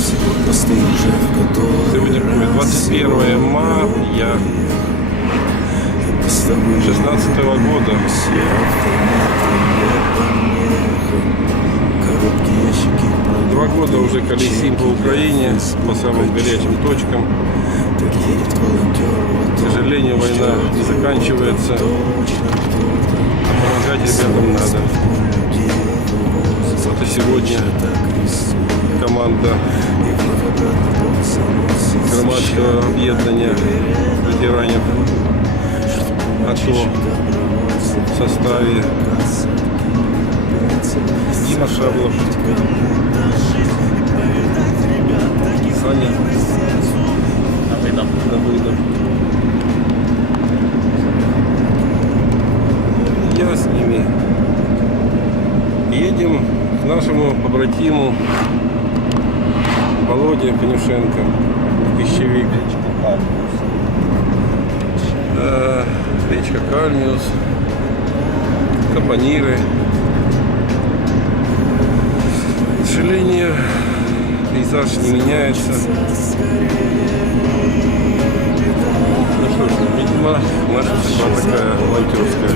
Сегодня какое? 21 мая 16 года. Два года уже колесим по Украине, по самым горячим точкам. К сожалению, война не заканчивается. А помогать ребятам надо. Вот и сегодня команда громадского об'єднання ветеранів АТО в составі Дима Шаблов, Саня Давыдов. Я с ними. Едем к нашему побратиму Володе Конюшенко, пищевик. Да, речка Кальмиус, Кабаниры. К сожалению, пейзаж не меняется. Ну что ж, видимо, наша судьба такая волонтерская.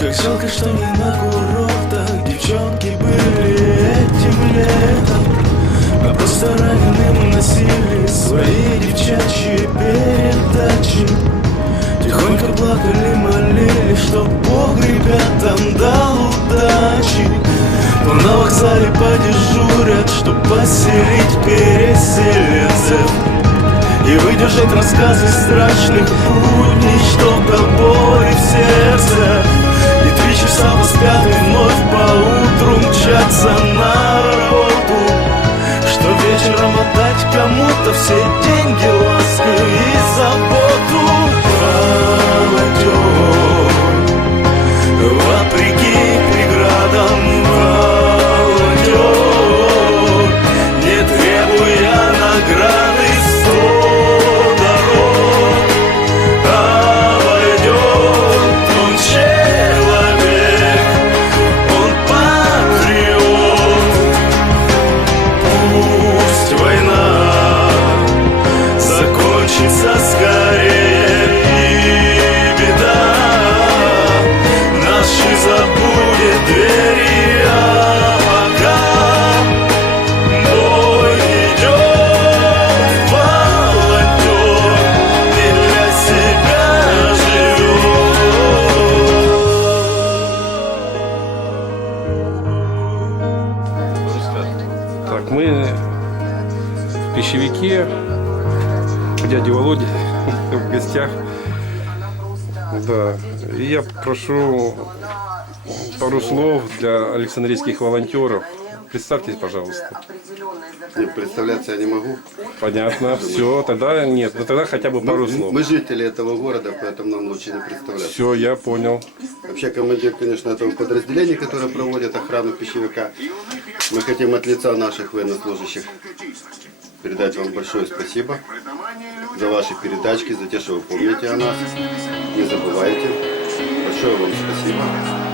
Как жалко, что не на курортах девчонки были этим летом. А просто раненым носили свои девчачьи передачи. Тихонько плакали, молили, что Бог ребятам дал удачи. То на вокзале подежурят, чтоб поселить переселенцев. И выдержать рассказы страшных будней, чтоб до боли в сердце поспят вновь поутру мчаться. на закончится скорее и беда. Наши забудет двери, а пока Бой идет, волонтер Не для себя живет Так, мы в пищевике дяди Володи в гостях. Да. И я прошу пару слов для александрийских волонтеров. Представьтесь, пожалуйста. Нет, представляться я не могу. Понятно. Все, тогда нет. Ну тогда хотя бы пару Мы- слов. Мы жители этого города, поэтому нам лучше не представляться. Все, я понял. Вообще командир, конечно, этого подразделения, которое проводит охрану пищевика. Мы хотим от лица наших военнослужащих передать вам большое спасибо за ваши передачки, за те, что вы помните о нас. Не забывайте. Большое вам спасибо.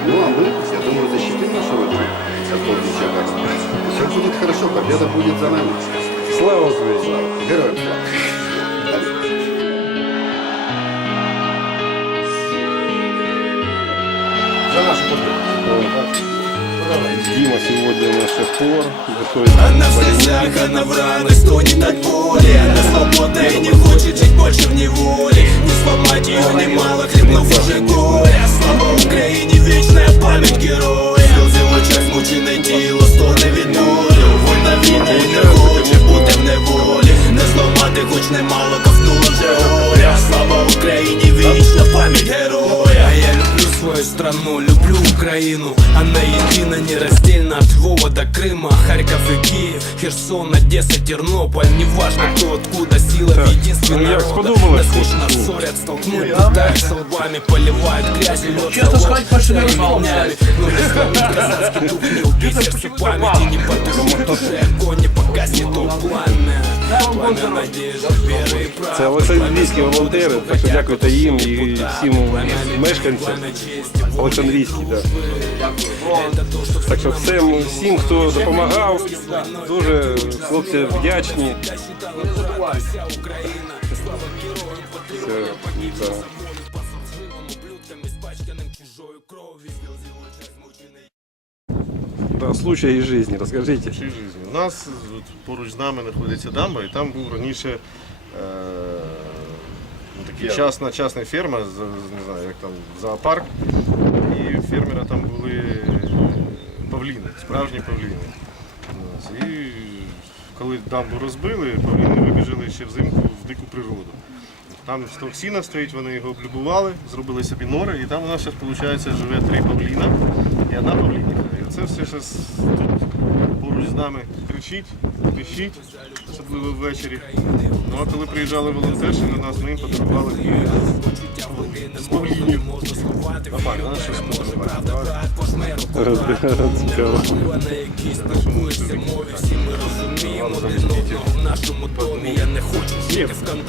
Ну а мы, я думаю, защитим нашу родину от. И все будет хорошо, победа будет за нами. Слава Украине! Героям слава! За нашу победу! Дима сегодня наш шеф-повар. Она в слезах, она в радость, тонет от боли Она свободна и не хочет жить до Крима Харків і Київ Херсон, Одесса, Тернополь Неважно кто откуда, сила в единстве ну, як народа сподобалось? Нас вечно ссорят, столкнуть, пытаются лбами Поливают грязью, лед за ремнями Но не сломить казацкий дух, не убить сердце памяти Не потушит уже огонь, не погаснет то пламя Пламя надежды, веры и правды Це Олександрійські волонтери, так що дякуйте їм і всім мешканцям. Олександрійські, так. Так що всім, всім, хто допомагав, дуже хлопці вдячні. Все, да. Да, случай из жизни, расскажите. У нас от, поруч з нами знаходиться дамба, і там був раніше е, ну, такий частна, частна ферма, з- з- не знаю, як там, зоопарк. І у фермера там були павліни, справжні павліни. І коли дамбу розбили, павліни вибіжали ще взимку в дику природу. Там сток сіна стоїть, вони його облюбували, зробили собі нори, і там у нас зараз виходить живе три павліна і одна павлініха. І це все зараз тут поруч з нами кричить, пищить, особливо ввечері. Ну а коли приїжджали волонтерші до нас, ми їм подарували і з павлінів. Нормально, треба щось подарувати. Цікаво. Ні,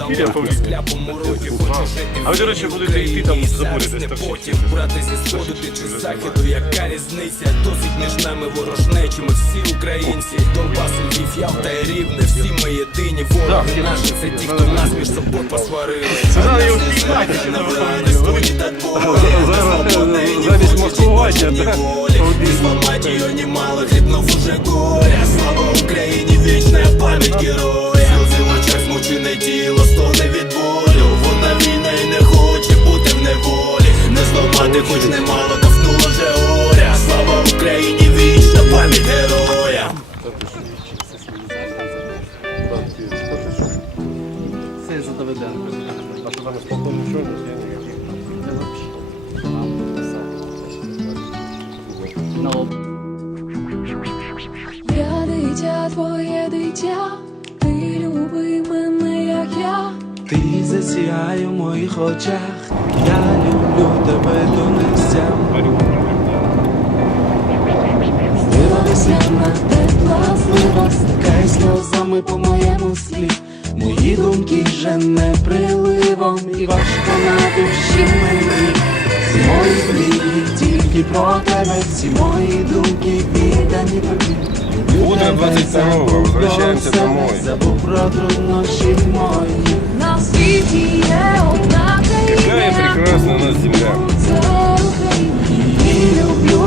біля павлінів. А ви, до речі, будете йти там десь так. Потім брати зі сходу ти чи з заходу, яка різниця? Досить між нами ворожнечі, ми всі українці. Донбас, Львів, Ялта і Рівне, всі ми єдині вороги наші, це ті, хто нас між собою посварили. Треба його Замість маскування, да? Сломать ее немало, хлебнув уже горя. Слава Україні, вічна пам'ять героя. Сльози в очах змучене тіло, стогне від болю. Вона війна і не хоче бути в неволі. Не зламати, хоч немало, ковтнуло вже горя. Слава Україні, вічна пам'ять героя. А що там з полком нічого? Я дитя, твоє дитя, ти люби мене, як я. Ти засіяє в моїх очах, я люблю тебе до нестя. Злива весняна, тепла злива, стикай сльозами по моєму склі. Мої думки жене приливом і важко на душі мені. Всі мої мрії тільки про тебе, всі мої думки віддані тобі. Утро тебе, 22-го, забув возвращаемся про домой. Забув про труднощі мої. На світі є одна країна. Какая прекрасная у нас земля. Це Україна. Її люблю,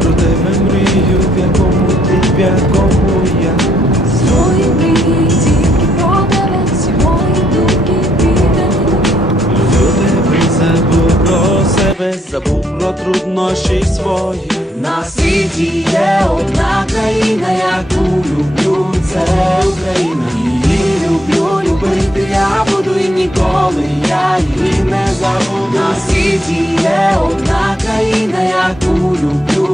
про тебе мрію, в якому ти, в якому я. Свої мрії тільки про тебе, всі мої думки віддані. Люблю тебе, забув про себе, забув про труднощі свої. На світі є одна країна, яку люблю, це Україна. Її люблю, любити я буду і ніколи я її не забуду. На світі є одна країна, яку люблю,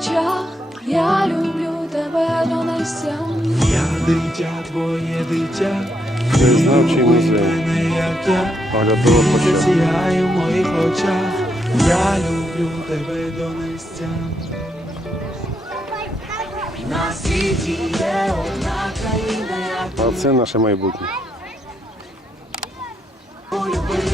Очах, я люблю тебе. донестя. Я дитя, твоє дитя, Краєзнавчий музей. мене як я, Оглядова ти сіяє в моїх очах. Я люблю тебе донестя. На світі є одна країна, я А це наше майбутнє.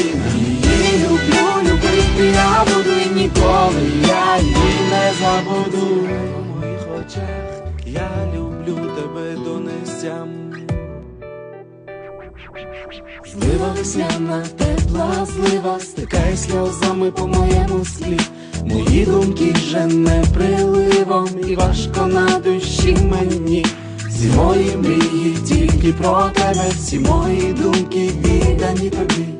Україна. Її люблю, любити я ніколи я її не забуду. В моїх очах я люблю тебе донестям. Злива весняна, тепла злива, стикає сльозами по моєму склі. Мої думки вже не приливом, і важко на душі мені. Всі мої мрії тільки про тебе, всі мої думки віддані тобі.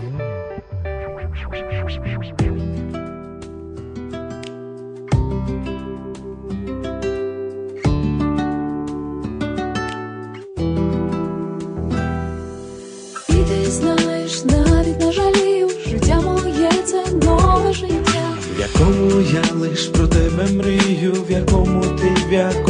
Знаєш, навіть не жалію, життя моє це нове життя. В якому я лиш про тебе мрію, в якому ти, в якому я